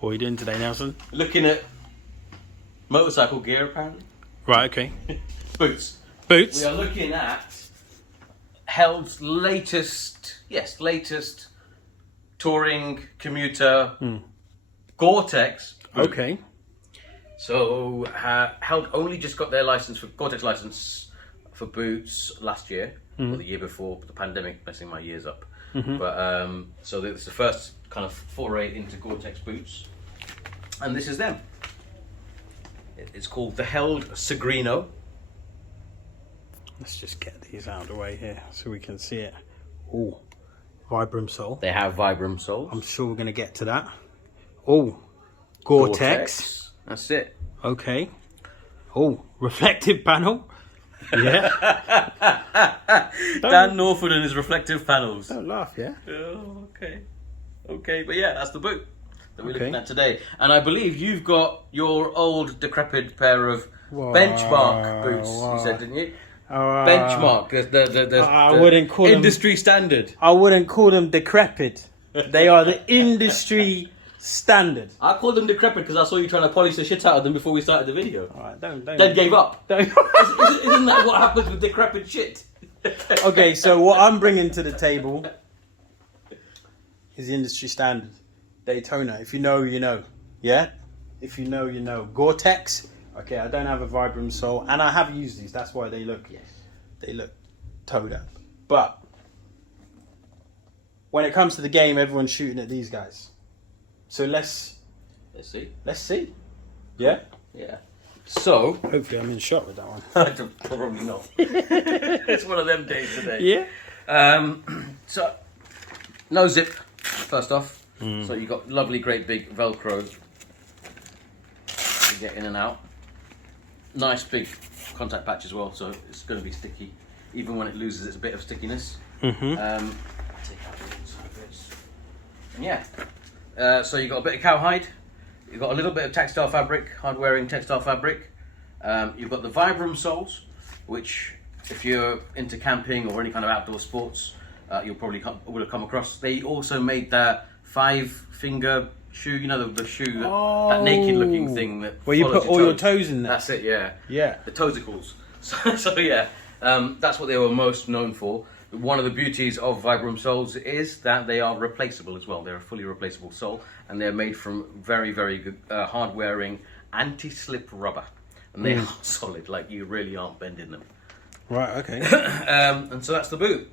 What are you doing today, Nelson? Looking at motorcycle gear, apparently. Right, okay. Boots. Boots? We are looking at Held's latest touring commuter Gore-Tex boot. Okay. So Held only just got their license for Gore-Tex license for boots last year or the year before, but the pandemic messing my years up. But so it's the first kind of foray into Gore-Tex boots, and this is them. It's called the Held Segrino. Let's just get these out of the way here so we can see it. Oh, Vibram sole. They have Vibram soles. I'm sure we're going to get to that. Oh, Gore-Tex. That's it. Okay. Oh, reflective panel. Yeah. Dan Norford and his reflective panels. Don't laugh, yeah? Oh, okay. Okay, but yeah, that's the boot that we're Okay. looking at today. And I believe you've got your old decrepit pair of benchmark boots, you said, didn't you? Benchmark, I wouldn't call them industry standard. I wouldn't call them decrepit. They are the industry standard. I called them decrepit because I saw you trying to polish the shit out of them before we started the video. All right, don't. Then gave up. Don't. Isn't that what happens with decrepit shit? Okay, so what I'm bringing to the table is the industry standard. Daytona. If you know, you know. Yeah? If you know, you know. Gore-Tex. Okay, I don't have a Vibram sole, and I have used these. That's why they look toed up. But when it comes to the game, everyone's shooting at these guys. So let's see. Yeah? Yeah. So, Hopefully I'm in shot with that one. probably not. It's one of them days today. Yeah? So, no zip, first off. So you've got lovely, great big Velcro to get in and out. Nice big contact patch as well, so it's going to be sticky, even when it loses its bit of stickiness. Take out the inside bits. And yeah, so you've got a bit of cowhide, you've got a little bit of textile fabric, hard-wearing textile fabric. You've got the Vibram soles, which if you're into camping or any kind of outdoor sports, you'll probably would have come across. They also made that 5-finger shoe, you know, the shoe, that naked-looking thing that where you follows put all your toes in there. That's it, yeah. Yeah. The toesicles. So yeah, that's what they were most known for. One of the beauties of Vibram soles is that they are replaceable as well. They're a fully replaceable sole, and they're made from very, very good, hard-wearing, anti-slip rubber. And they are solid, like you really aren't bending them. Right, okay. And so that's the boot.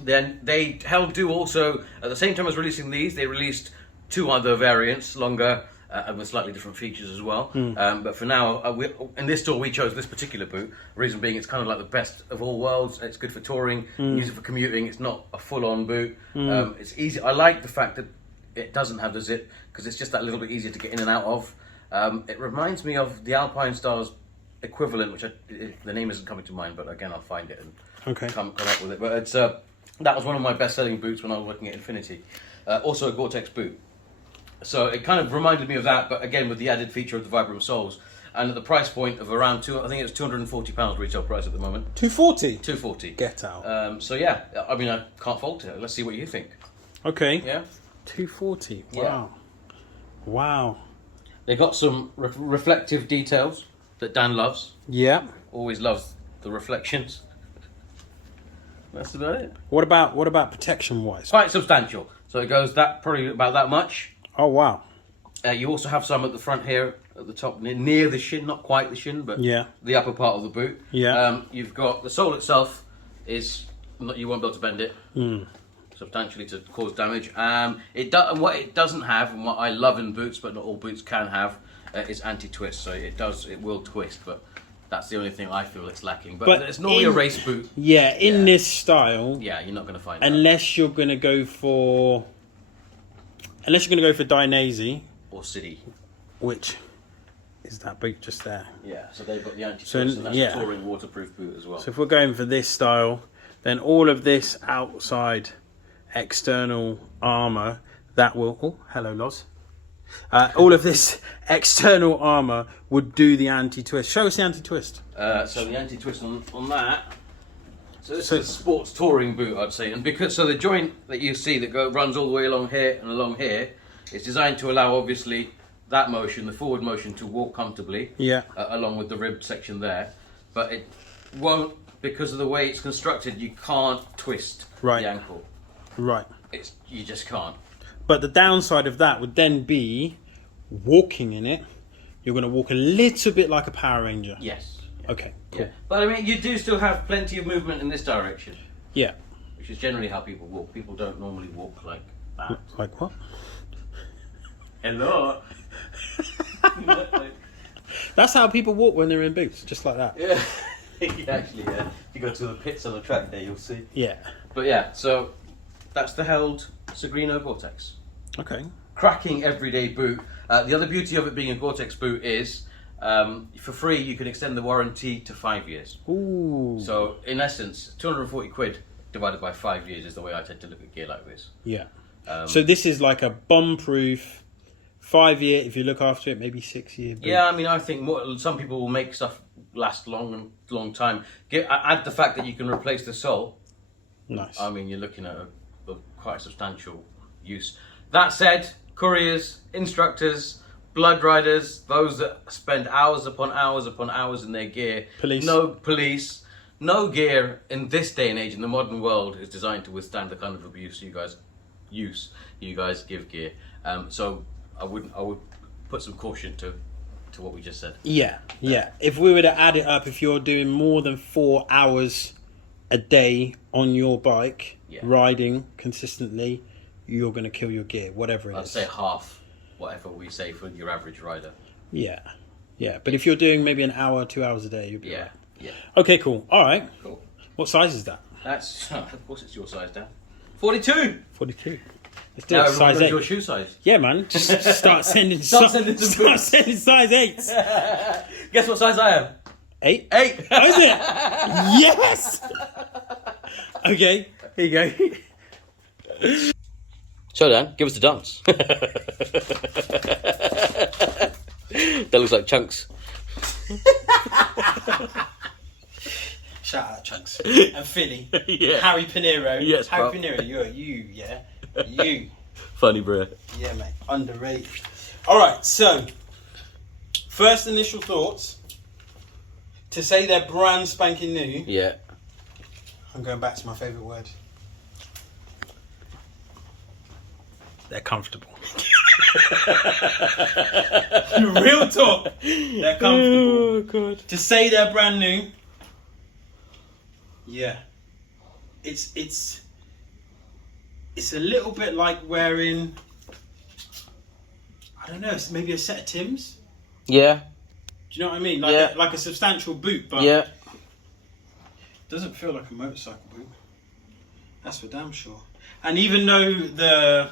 Then Held do also, at the same time as releasing these, they released 2 other variants, longer and with slightly different features as well. But for now, in this store we chose this particular boot. Reason being, it's kind of like the best of all worlds. It's good for touring, use it for commuting. It's not a full-on boot. It's easy. I like the fact that it doesn't have the zip because it's just that little bit easier to get in and out of. It reminds me of the Alpine Stars equivalent, which the name isn't coming to mind, but again I'll find it and come up with it. But it's that was one of my best-selling boots when I was working at Infinity. Also a Gore-Tex boot. So it kind of reminded me of that, but again with the added feature of the Vibram soles. And at the price point of around I think it's £240 retail price at the moment. 240? 240. Get out. So yeah, I mean I can't fault it. Let's see what you think. Okay. Yeah? 240. Wow. Yeah. Wow. They got some reflective details that Dan loves. Yeah. Always loves the reflections. That's about it. What about protection wise? Quite substantial. So it goes probably about that much. Oh wow. You also have some at the front here, at the top, near the shin, not quite the shin, but the upper part of the boot. Yeah. You've got the sole itself you won't be able to bend it substantially to cause damage. What it doesn't have, and what I love in boots, but not all boots can have, is anti-twist. So it will twist, but that's the only thing I feel it's lacking. But it's normally a race boot. Yeah, in this style. Yeah, you're not going to find unless you're going to go for Dainese or City, which is that boot just there. Yeah, so they've got the anti-twist, and that's a touring waterproof boot as well. So if we're going for this style, then all of this outside external armour that will... Oh, hello, Loz. All of this external armour would do the anti-twist. Show us the anti-twist. So the anti-twist on that. So this is a sports touring boot, I'd say, and the joint that you see that runs all the way along here and along here It's designed to allow, obviously, that motion, the forward motion, to walk comfortably. Yeah. Along with the rib section there, but it won't, because of the way it's constructed. You can't twist Right. the ankle. Right. You just can't. But the downside of that would then be walking in it. You're going to walk a little bit like a Power Ranger. Yes. Okay. Cool. Yeah. But I mean, you do still have plenty of movement in this direction. Yeah. Which is generally how people walk. People don't normally walk like that. Like what? Hello. That's how people walk when they're in boots, just like that. Yeah. Actually, yeah. If you go to the pits on the track there, you'll see. Yeah. But yeah, so that's the Held Segrino Gore-Tex. Okay. Cracking everyday boot. The other beauty of it being a Gore-Tex boot is, for free, you can extend the warranty to 5 years. Ooh. So, in essence, 240 quid divided by 5 years is the way I tend to look at gear like this. Yeah. So this is like a bomb-proof 5-year, if you look after it, maybe 6-year boot. Yeah, I mean, I think some people will make stuff last long time. Add the fact that you can replace the sole. Nice. I mean, you're looking at a quite substantial use. That said, couriers, instructors, blood riders, those that spend hours upon hours in their gear. Police. No gear in this day and age in the modern world is designed to withstand the kind of abuse you guys give gear. So I would put some caution to what we just said. Yeah. If we were to add it up, if you're doing more than 4 hours a day on your bike, riding consistently, you're going to kill your gear, whatever it is. I'd say half whatever we say for your average rider. Yeah. But if you're doing maybe an hour, 2 hours a day, you'll be right. Yeah. Okay, cool. All right. Cool. What size is that? That's, of course it's your size, Dan. 42! 42. Let's do Now it. everyone Size knows 8. your shoe size. Yeah, man. Just start sending Start sending size 8s. Guess what size I am? 8? 8! Oh, is it? Yes! Okay, here you go. So Dan, give us the dance. That looks like Chunks. Shout out Chunks. And Philly. Yeah. Harry Pinero. Yes, Harry bro. Pinero, you're you, yeah? You. Funny, bro. Yeah, mate. Underrated. Alright, so, first initial thoughts. To say they're brand spanking new, Yeah. I'm going back to my favourite word. They're comfortable. Real talk. They're comfortable. Oh, God. To say they're brand new, yeah. It's a little bit like wearing, I don't know, maybe a set of Timbs. Yeah. Do you know what I mean? Like a substantial boot, but Yeah. doesn't feel like a motorcycle boot. That's for damn sure. And even though the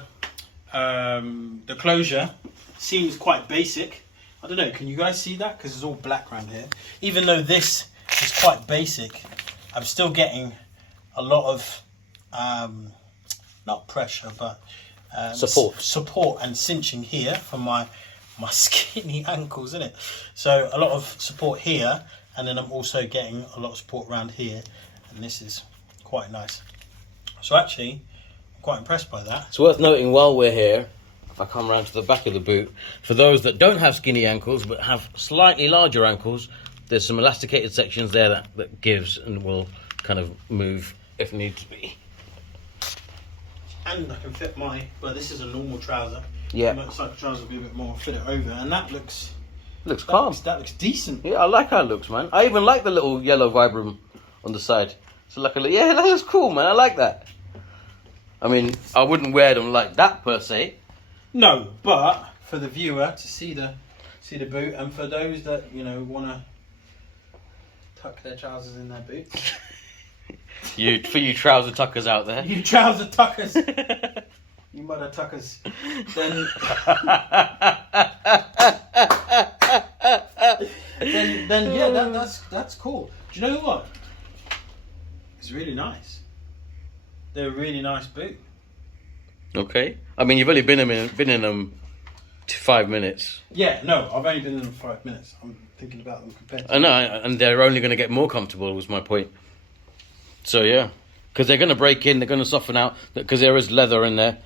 closure seems quite basic, I don't know, can you guys see that? Because it's all black around here. Even though this is quite basic, I'm still getting a lot of, not pressure, but support and cinching here from my skinny ankles, isn't it? So a lot of support here, and then I'm also getting a lot of support around here, and this is quite nice. So actually, I'm quite impressed by that. It's worth noting while we're here, if I come around to the back of the boot, for those that don't have skinny ankles but have slightly larger ankles, there's some elasticated sections there that gives and will kind of move if needs to be. And I can fit well, this is a normal trouser. Yeah. Motorcycle trouser will be a bit more, fit it over, and that looks calm. that looks decent. Yeah, I like how it looks, man. I even like the little yellow Vibram on the side. So that looks cool, man. I like that. I mean, I wouldn't wear them like that per se. No, but for the viewer to see the boot, and for those that want to tuck their trousers in their boots. For you trouser tuckers out there. You trouser tuckers. You mother tuckers. Then yeah, that's cool. Do you know what? It's really nice. They're a really nice boot. Okay. I mean, you've only been in them 5 minutes. Yeah, no, I've only been in them 5 minutes. I'm thinking about them compared to... I know, and they're only going to get more comfortable, was my point. So, yeah. Because they're going to break in, they're going to soften out, because there is leather in there.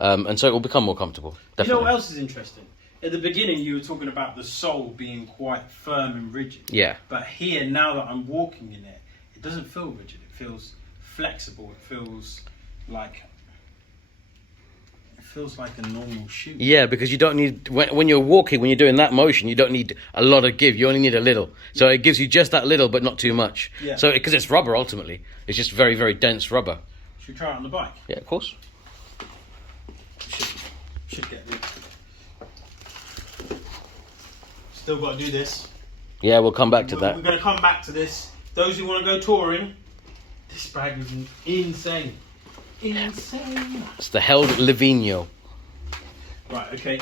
and so it will become more comfortable. Definitely. You know what else is interesting? At the beginning, you were talking about the sole being quite firm and rigid. Yeah. But here, now that I'm walking in it, it doesn't feel rigid. It feels flexible. It feels like a normal shoe. Yeah, because you don't need when you're walking, when you're doing that motion, you don't need a lot of give. You only need a little. So it gives you just that little, but not too much. Yeah. So because it's rubber ultimately, it's just very, very dense rubber. Should we try it on the bike? Yeah, of course. Should get this. Still got to do this. Yeah, we'll come back to that. We're going to come back to this. Those who want to go touring, this bag is insane. Insane. It's the Held Segrino. Right, okay.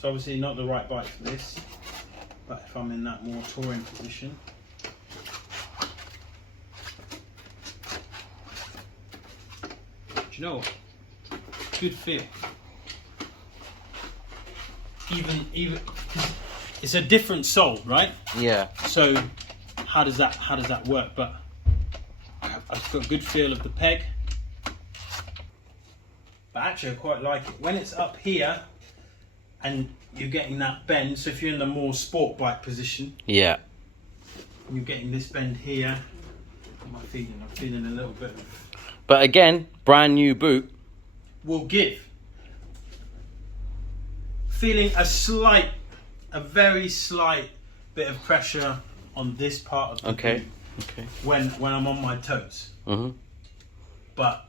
So obviously not the right bike for this, but if I'm in that more touring position. Do you know what? Good feel. Even it's a different sole, right? Yeah. So how does that work? But I've got a good feel of the peg. But actually I quite like it. When it's up here and you're getting that bend, so if you're in the more sport bike position, Yeah. you're getting this bend here. What am I feeling? I'm feeling a little bit of... But again, brand new boot. Will give. Feeling a very slight bit of pressure on this part of the Okay. boot Okay. when I'm on my toes. Mm-hmm. But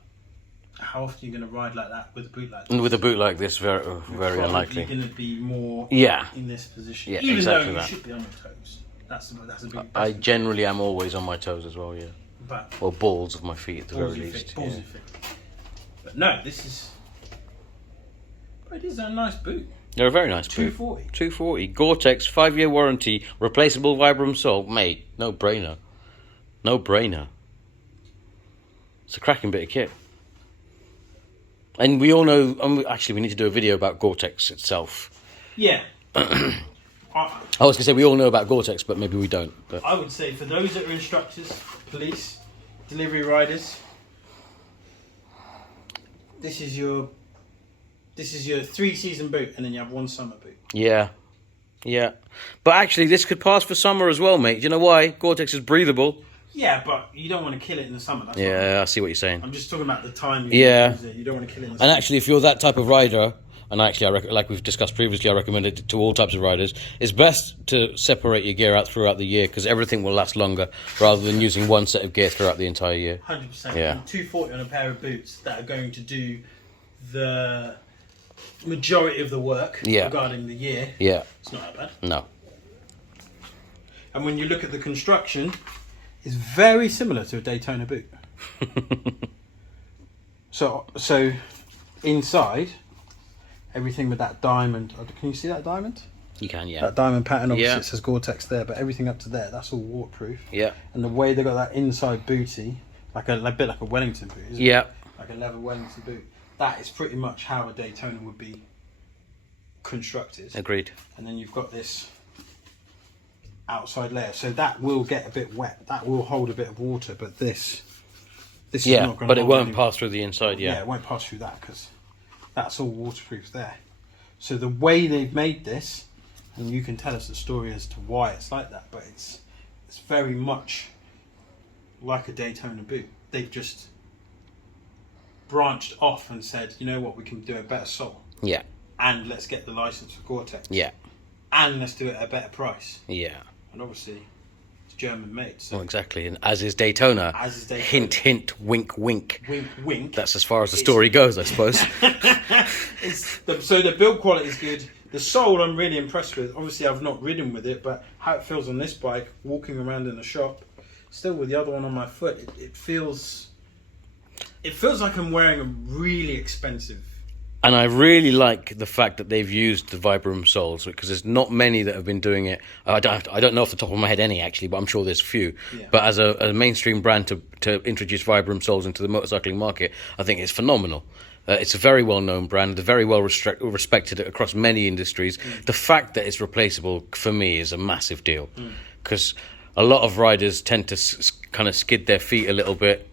how often are you going to ride like that with a boot like this? And with a boot like this, very Probably unlikely. You're going to be more Yeah. in this position. Yeah, Even exactly though you that. should be on your toes. That's a big I generally am always on my toes as well, yeah. but Or balls of my feet at the very ballsy least. fit, ballsy fit. But no, this is... But it is a nice boot. They're a very nice boot. 240. 240. Gore-Tex, 5-year warranty, replaceable Vibram sole. Mate, no brainer. No brainer. It's a cracking bit of kit. And we all know, actually we need to do a video about Gore-Tex itself. Yeah. I was going to say we all know about Gore-Tex, but maybe we don't. But I would say for those that are instructors, police, delivery riders, this is your 3-season boot, and then you have 1 summer boot. yeah. Yeah. But actually this could pass for summer as well, mate. Do you know why? Gore-Tex is breathable. Yeah, but you don't want to kill it in the summer. That's what Yeah, I see what you're saying. I'm just talking about the time. Yeah. Use it. You don't want to kill it in the And summer. actually, if you're that type of rider, and actually, like we've discussed previously, I recommend it to all types of riders. It's best to separate your gear out throughout the year because everything will last longer rather than using one set of gear throughout the entire year. 100%. Yeah. And 240 on a pair of boots that are going to do the majority of the work regarding the year. Yeah. It's not that bad. No. And when you look at the construction, it's very similar to a Daytona boot. So inside, everything with that diamond. Can you see that diamond? You can, yeah. That diamond pattern, obviously Yeah. it says Gore-Tex there, but everything up to there, that's all waterproof. Yeah. And the way they got that inside booty, like a bit like a Wellington boot, isn't Yeah. it? Like a leather Wellington boot. That is pretty much how a Daytona would be constructed. Agreed. And then you've got this outside layer, so that will get a bit wet. That will hold a bit of water, but this is Yeah, not going to. but it won't pass through the inside, Yeah, yeah. it won't pass through that because that's all waterproof there. So the way they've made this, and you can tell us the story as to why it's like that, but it's very much like a Daytona boot. They've just branched off and said, you know what, we can do a better sole, Yeah. and let's get the license for Gore-Tex, Yeah. and let's do it at a better price. Yeah. And obviously, it's German made. So Well, exactly. And as is Daytona. As is Daytona. Hint, hint, wink, wink. wink, wink. That's as far as the story goes, I suppose. So the build quality is good. The sole I'm really impressed with. Obviously I've not ridden with it, but how it feels on this bike, walking around in the shop, still with the other one on my foot, it feels like I'm wearing a really expensive. And I really like the fact that they've used the Vibram soles because there's not many that have been doing it. I don't know off the top of my head any actually, but I'm sure there's a few. Yeah. But as a mainstream brand to introduce Vibram soles into the motorcycling market, I think it's phenomenal. It's a very well-known brand, very well respected across many industries. The fact that it's replaceable for me is a massive deal because a lot of riders tend to kind of skid their feet a little bit.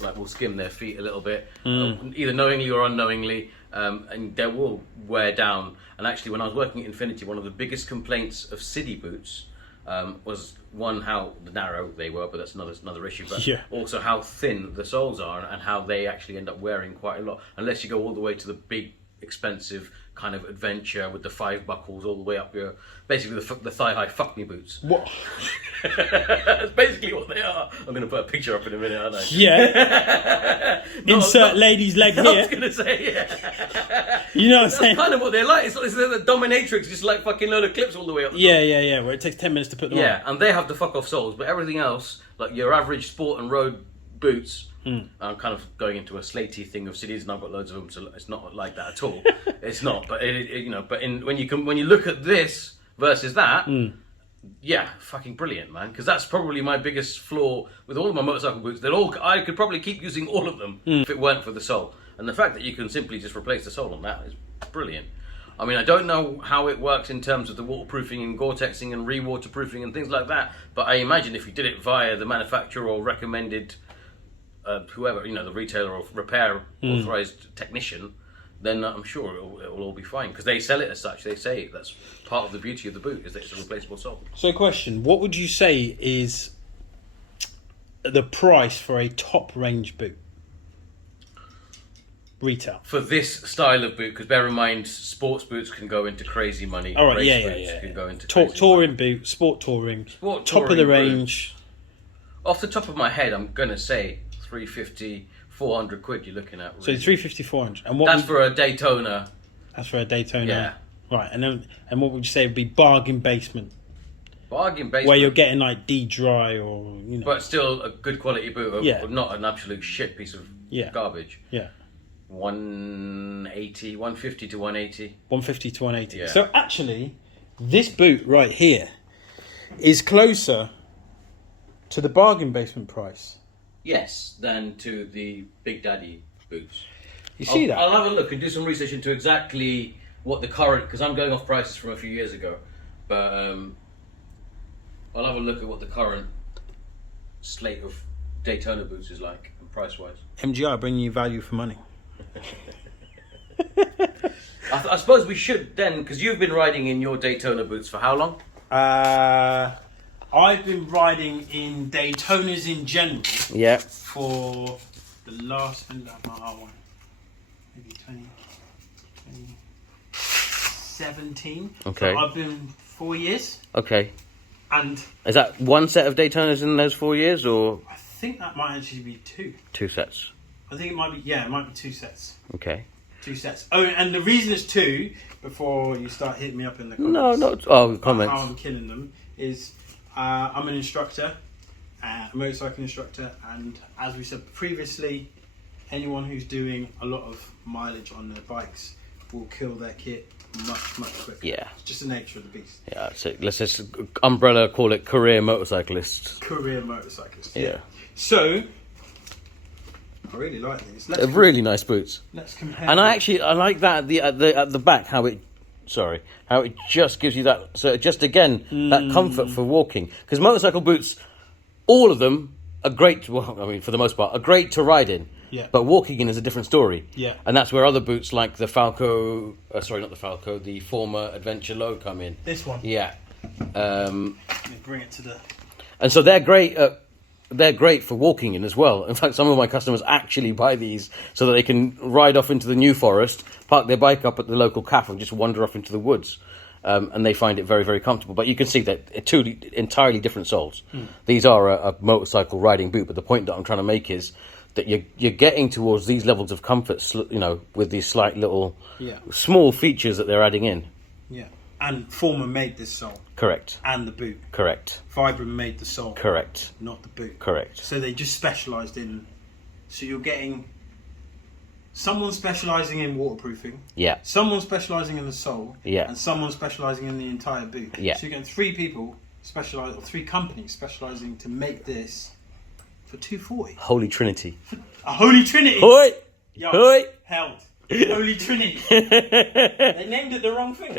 Like will skim their feet a little bit, either knowingly or unknowingly, and they will wear down. And actually, when I was working at Infinity, one of the biggest complaints of city boots was one, how narrow they were, but that's another issue. But also how thin the soles are, and how they actually end up wearing quite a lot, unless you go all the way to the big, expensive kind of adventure with the 5 buckles all the way up your, basically the thigh-high fuck-me boots. What? That's basically what they are. I'm going to put a picture up in a minute, aren't I? Yeah. Insert lady's leg here. I was going to say, yeah. You know what I'm That's saying? kind of what they're like. It's the dominatrix, just like fucking load of clips all the way up the top. Yeah, where it takes 10 minutes to put them on. Yeah, and they have the fuck-off soles, but everything else, like your average sport and road boots, I'm kind of going into a slatey thing of cities, and I've got loads of them, so it's not like that at all. It's not, but when you look at this versus that, yeah, fucking brilliant, man. Because that's probably my biggest flaw with all of my motorcycle boots. I could probably keep using all of them if it weren't for the sole, and the fact that you can simply just replace the sole on that is brilliant. I mean, I don't know how it works in terms of the waterproofing and Gore-Texing and re-waterproofing and things like that, but I imagine if you did it via the manufacturer or recommended whoever, the retailer or repair authorized technician, then I'm sure it will all be fine, because they sell it as such. They say that's part of the beauty of the boot, is that it's a replaceable sole. So, question: what would you say is the price for a top range boot? Retail for this style of boot, because bear in mind, sports boots can go into crazy money. All right, race boots can go into touring boot, sport touring, top of the range. Off the top of my head, I'm gonna say 350, 400 quid. You're looking at. Really. So 350, 400, and what? That's for a Daytona. That's for a Daytona. Yeah. Right, and what would you say would be bargain basement? Bargain basement. Where you're getting like D-dry or but still a good quality boot, not an absolute shit piece of garbage. Yeah. 180, 150 to 180. 150 to 180. Yeah. So actually, this boot right here is closer to the bargain basement price. Yes, than to the Big Daddy boots. You see that? I'll have a look and do some research into exactly what the current, because I'm going off prices from a few years ago, but I'll have a look at what the current slate of Daytona boots is like, and price-wise. MGR bringing you value for money. I suppose we should then, because you've been riding in your Daytona boots for how long? I've been riding in Daytonas in general. Yeah. For the last, maybe 2017. Okay. So I've been 4 years. Okay. And is that one set of Daytonas in those 4 years, or? I think that might actually be two. 2 sets. I think it might be, it might be 2 sets. Okay. 2 sets. Oh, and the reason it's 2, before you start hitting me up in the comments. No, not. Oh, comments. How I'm killing them is I'm an instructor, a motorcycle instructor, and as we said previously, anyone who's doing a lot of mileage on their bikes will kill their kit much quicker. Yeah. It's just the nature of the beast. Yeah, so let's just umbrella call it career motorcyclists. Career motorcyclists. Yeah. So I really like these. They're really nice boots. Let's compare. And I like that at the back how it just gives you that. So just again that comfort for walking, because motorcycle boots, all of them are great. Well, I mean for the most part, are great to ride in. Yeah. But walking in is a different story. Yeah. And that's where other boots like the Falco, the former Adventure Low come in. This one. Yeah. Let me bring it to the. And so they're great. They're great for walking in as well. In fact, some of my customers actually buy these so that they can ride off into the New Forest, park their bike up at the local cafe, and just wander off into the woods. And they find it very, very comfortable. But you can see that 2 entirely different soles. These are a motorcycle riding boot. But the point that I'm trying to make is that you're getting towards these levels of comfort, with these slight little small features that they're adding in. Yeah. And Former made this sole. Correct. And the boot. Correct. Vibram made the sole. Correct. Not the boot. Correct. So they just specialised in. So you're getting someone specialising in waterproofing. Yeah. Someone specialising in the sole. Yeah. And someone specialising in the entire boot. Yeah. So you're getting 3 people specialised, or 3 companies specialising to make this for $240. Holy Trinity. A holy trinity. Hoi! Yo, Hoi! Held. Holy Trinity. They named it the wrong thing.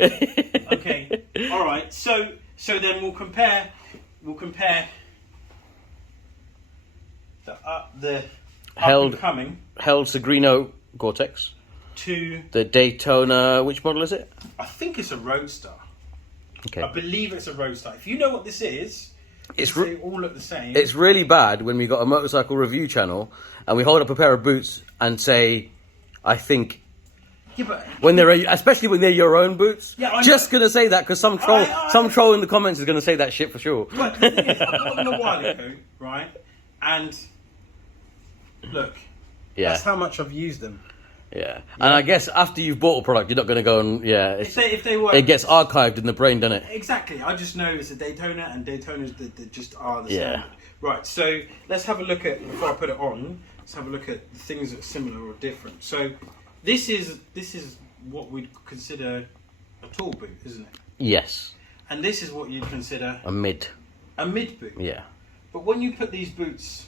Okay. All right. So then we'll compare we'll compare the Held- up-and-coming Held Segrino Gore-Tex. to, The Daytona, which model is it? I think it's a Roadster. Okay. I believe it's a Roadster. If you know what this is, they all look the same. It's really bad when we got a motorcycle review channel and we hold up a pair of boots and say, I think, yeah, but when especially when they're your own boots. Yeah, I just know. gonna say that because some troll in the comments is gonna say that shit for sure. But the thing is, I got them a while ago, right? And look, that's how much I've used them. Yeah, and I guess after you've bought a product, you're not going to go and If they were, it gets archived in the brain, doesn't it? Exactly. I just know it's a Daytona, and Daytonas that just are the Yeah. standard. Right. So let's have a look at, before I put it on. Let's have a look at the things that are similar or different. So this is what we'd consider a tall boot, isn't it? Yes. And this is what you'd consider A mid boot. Yeah. But when you put these boots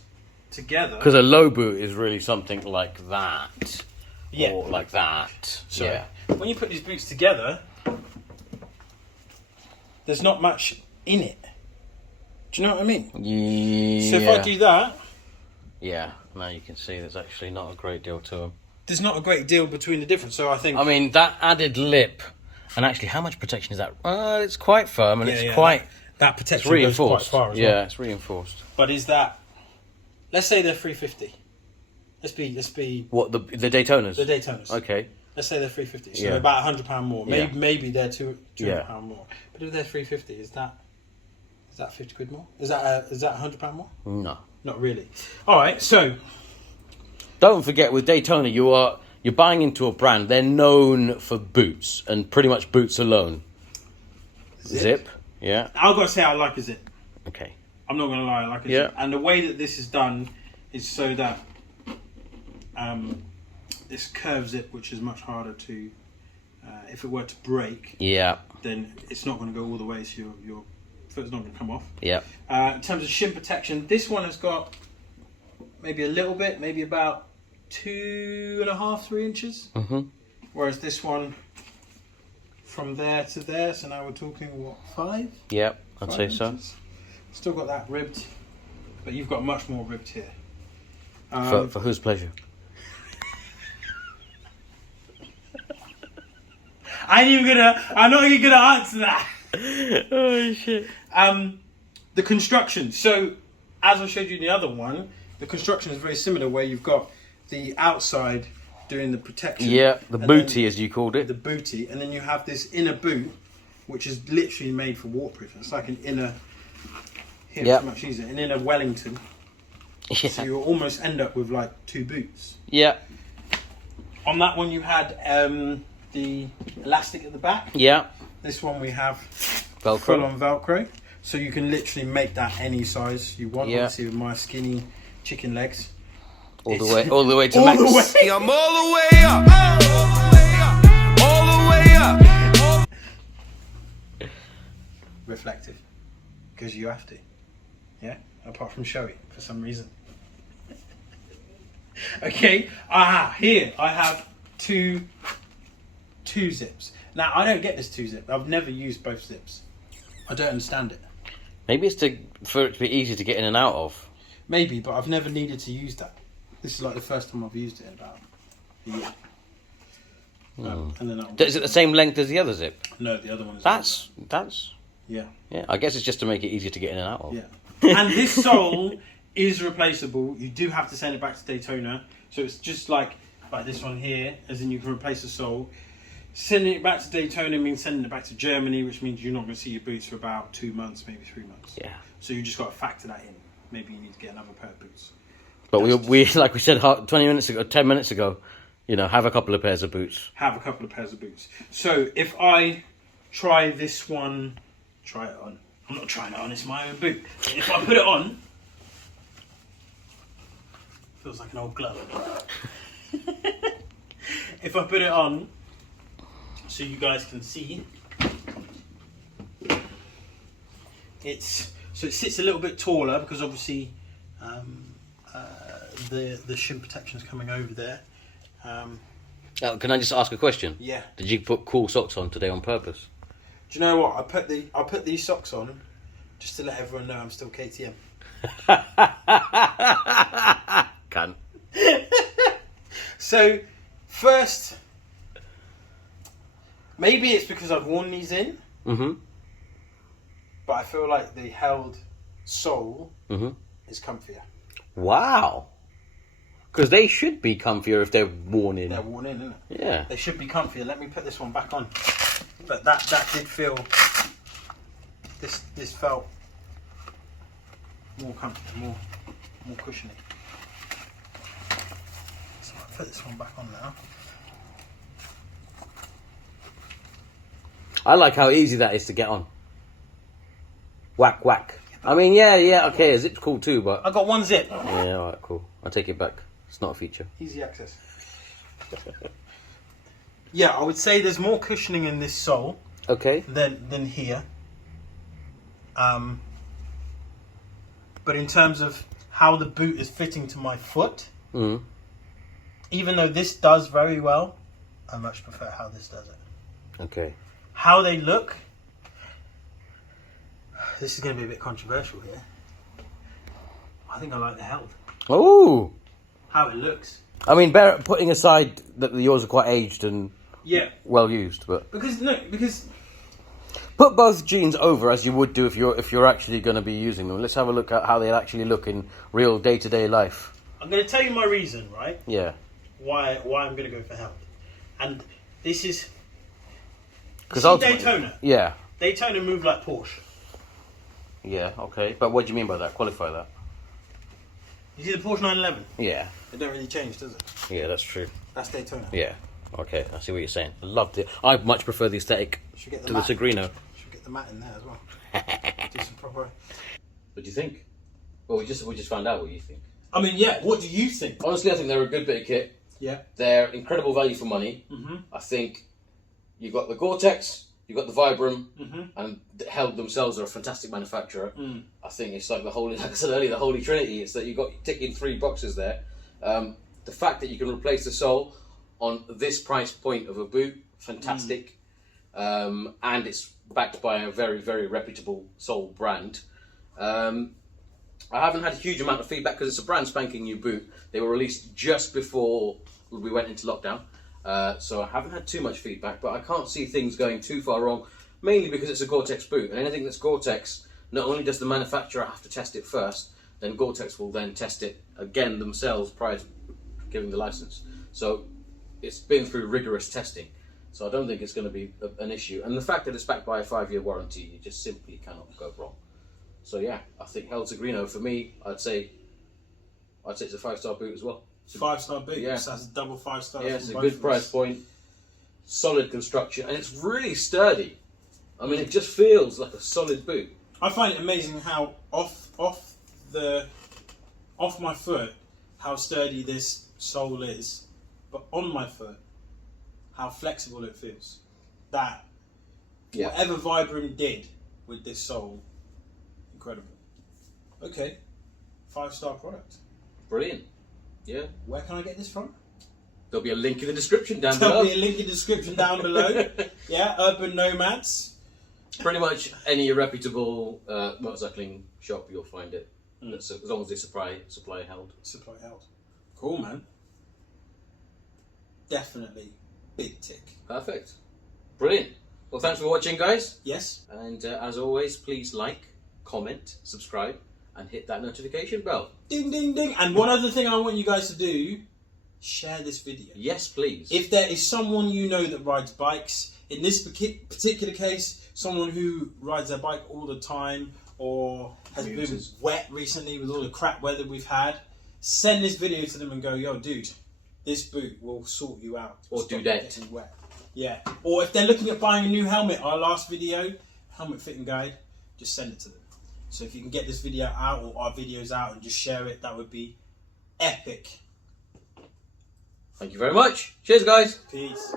together, Because a low boot is really something like that. Yeah. Or like that. so Yeah. when you put these boots together, there's not much in it. Do you know what I mean? Yeah. So if I do that, Yeah. Now you can see there's actually not a great deal to them. there's not a great deal between the difference. So I think, I mean, that added lip, and actually, how much protection is that? It's quite firm, and it's quite that it's protection goes quite reinforced. far as Yeah, well. it's reinforced. But is that? Let's say they're 350. Let's be What the Daytonas? the Daytonas. Okay. Let's say they're 350. So Yeah. about £100 more. Maybe Yeah. maybe they're £200 Yeah. more. But if they're 350, is that 50 quid more? Is that £100 more? No. Not really. All right. So Don't forget, with Daytona, you're buying into a brand. They're known for boots, and pretty much boots alone. Zip. Yeah. I've got to say I like a zip. Okay. I'm not going to lie, I like a Yeah. zip. And the way that this is done is so that this curved zip, which is much harder to, if it were to break, Yeah. then it's not going to go all the way, so your foot's not going to come off. Yeah. In terms of shin protection, this one has got maybe a little bit, maybe about 2.5, 3 inches. Mm-hmm. Whereas this one, from there to there, so now we're talking, what, 5? Yeah, I'd 5 say so. inches? Still got that ribbed, but you've got much more ribbed here. For whose pleasure? I'm not even gonna answer that. Oh shit. The construction. So, as I showed you in the other one, the construction is very similar, where you've got the outside doing the protection. Yeah, the and booty, then as you called it. the booty, and then you have this inner boot, which is literally made for waterproof. It's like an inner. Here, Yep. it's much easier. An inner Wellington. So Yeah. you almost end up with like 2 boots. Yeah. On that one, you had the elastic at the back. Yeah. This one we have Velcro. full on Velcro, so you can literally make that any size you want. Yeah. Obviously, with my skinny chicken legs, All the way to all max. the way. I'm all the way up. All the way up. Reflective, because you have to. Yeah. Apart from showy for some reason. Okay. Here I have two zips. Now I don't get this 2 zip. I've never used both zips. I don't understand it. Maybe it's for it to be easy to get in and out of. Maybe, but I've never needed to use that. This is like the first time I've used it in about a year. And then Is it the same length as the other zip? No, the other one is. That's Yeah. yeah. I guess it's just to make it easier to get in and out of. Yeah. And this sole is replaceable. You do have to send it back to Daytona. So it's just like this one here, as in you can replace the sole. Sending it back to Daytona means sending it back to Germany, which means you're not going to see your boots for about 2 months, maybe 3 months. Yeah. So you just got to factor that in. Maybe you need to get another pair of boots. But we like we said 10 minutes ago, have a couple of pairs of boots. Have a couple of pairs of boots. So if I try this one, try it on. I'm not trying it on, it's my own boot. If I put it on, feels like an old glove. If I put it on, so you guys can see, it sits a little bit taller because obviously the shin protection is coming over there. Can I just ask a question? Yeah. Did you put cool socks on today on purpose? Do you know what? I put these socks on Just to let everyone know I'm still KTM. Cunt. So, first, maybe it's because I've worn these in, but I feel like the Held sole is comfier. Wow. Because they should be comfier if they're worn in. They're worn in, isn't it? Yeah. They should be comfier. Let me put this one back on. But that did feel, this felt more comfortable, more cushiony. So I'll put this one back on now. I like how easy that is to get on. Whack, whack. I mean, yeah, okay, a zip's cool too, but... I got one zip. Yeah, alright, cool. I'll take it back. It's not a feature. Easy access. Yeah, I would say there's more cushioning in this sole Okay. than here. But in terms of how the boot is fitting to my foot, even though this does very well, I much prefer how this does it. Okay. How they look, this is going to be a bit controversial here. I think I like the Held. Oh! How it looks. I mean, putting aside that yours are quite aged and well used, but because put both jeans over as you would do if you're actually going to be using them. Let's have a look at how they actually look in real day-to-day life. I'm going to tell you my reason, right? Yeah. Why I'm going to go for Held, and this is Because Daytona. Yeah. Daytona move like Porsche. Yeah. Okay. But what do you mean by that? Qualify that. You see the Porsche 911? Yeah. It don't really change, does it? Yeah, that's true. That's Daytona. Yeah. Okay, I see what you're saying. I loved it. I much prefer the aesthetic Should get to mat. the Segrino. Should get the mat in there as well. Do some proper. What do you think? Well, we just found out what you think. I mean, yeah. What do you think? Honestly, I think they're a good bit of kit. Yeah. They're incredible value for money. I think you've got the Gore-Tex, you've got the Vibram, and Held themselves are a fantastic manufacturer. I think it's like like I said earlier, the Holy Trinity. It's that you've got ticking 3 boxes there. The fact that you can replace the sole on this price point of a boot, fantastic. And it's backed by a very, very reputable sole brand. I haven't had a huge amount of feedback because it's a brand spanking new boot. They were released just before we went into lockdown. So I haven't had too much feedback, but I can't see things going too far wrong, mainly because it's a Gore-Tex boot. And anything that's Gore-Tex, not only does the manufacturer have to test it first, then Gore-Tex will then test it again themselves prior to giving the license. So it's been through rigorous testing. So I don't think it's going to be an issue. And the fact that it's backed by a 5-year warranty, you just simply cannot go wrong. So yeah, I think Held Segrino, for me, I'd say it's a 5-star boot as well. 5-star boot. Yeah. So that's a double 5 stars. Yeah, it's a good price point, solid construction, and it's really sturdy. I mean, it just feels like a solid boot. I find it amazing how off my foot, how sturdy this sole is, but on my foot, how flexible it feels. That whatever Vibram did with this sole, incredible. Okay, 5-star product. Brilliant. Yeah. Where can I get this from? There'll be a link in the description down There'll below. be a link in the description down below. Yeah, Urban Nomads. Pretty much any reputable motorcycling shop, you'll find it. As long as they supply Held. Supply Held. Cool, man. Definitely big tick. Perfect. Brilliant. Well, thanks for watching, guys. Yes. And as always, please like, comment, subscribe, and hit that notification bell. Ding, ding, ding. And one other thing I want you guys to do, share this video. Yes, please. If there is someone you know that rides bikes, in this particular case, someone who rides their bike all the time or has been wet recently with all the crap weather we've had, send this video to them and go, yo, dude, this boot will sort you out. Or Stop dudette. getting wet. Yeah. Or if they're looking at buying a new helmet, our last video, helmet fitting guide, just send it to them. So if you can get this video out or our videos out and just share it, that would be epic. Thank you very much. Cheers, guys. Peace.